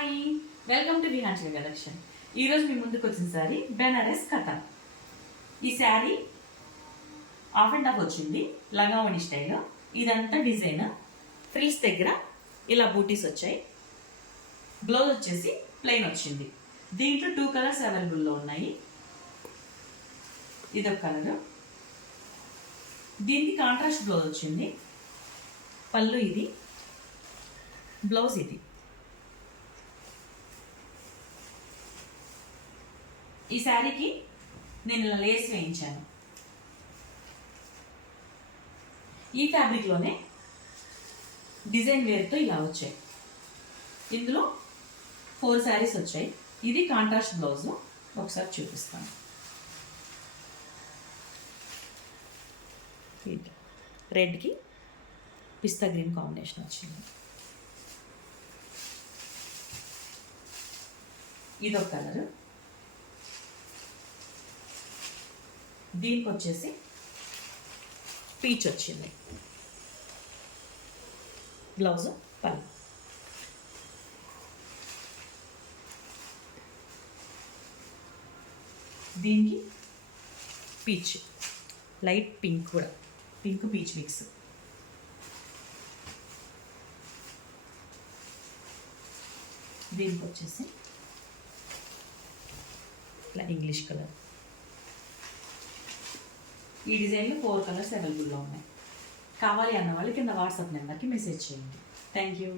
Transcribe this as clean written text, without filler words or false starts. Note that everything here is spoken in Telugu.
Hi, welcome to Vihanshika collection. ఈరోజు మీ ముందుకు వచ్చిన శారీ బెనారస్ కథన్. ఈ శారీ ఆఫ్ అండ్ ఆఫ్ వచ్చింది, లంగావణి స్టైల్. ఇదంతా డిజైన్. ఫ్రిల్స్ దగ్గర ఇలా బూటీస్ వచ్చాయి. బ్లౌజ్ వచ్చేసి ప్లెయిన్ వచ్చింది. దీంట్లో 2 కలర్స్ అవైలబుల్లో ఉన్నాయి. ఇదొక కలర్. దీనికి కాంట్రాస్ట్ బ్లౌజ్ వచ్చింది. పళ్ళు ఇది, బ్లౌజ్ ఇది. ఈ శారీకి నేను ఇలా లేస్ వేయించాను. ఈ ఫ్యాబ్రిక్లోనే డిజైన్ వేర్తో ఇలా వచ్చాయి. ఇందులో 4 శారీస్ వచ్చాయి. ఇది కాంట్రాస్ట్ బ్లౌజ్. ఒకసారి చూపిస్తాను. రెడ్కి పిస్తా గ్రీన్ కాంబినేషన్ వచ్చింది. ఇదొక కలర్. దీనికి వచ్చేసి పీచ్ వచ్చింది. బ్లౌజ్ పళ్ళు. దీనికి పీచ్, లైట్ పింక్ కూడా, పింక్ పీచ్ మిక్స్. దీనికి వచ్చేసి ఇట్లా ఇంగ్లీష్ కలర్. ఈ డిజైన్లో 4 కలర్స్ అవైలబుల్లో ఉన్నాయి. కావాలి అన్న వాళ్ళు కింద వాట్సాప్ నెంబర్కి మెసేజ్ చేయండి. Thank you.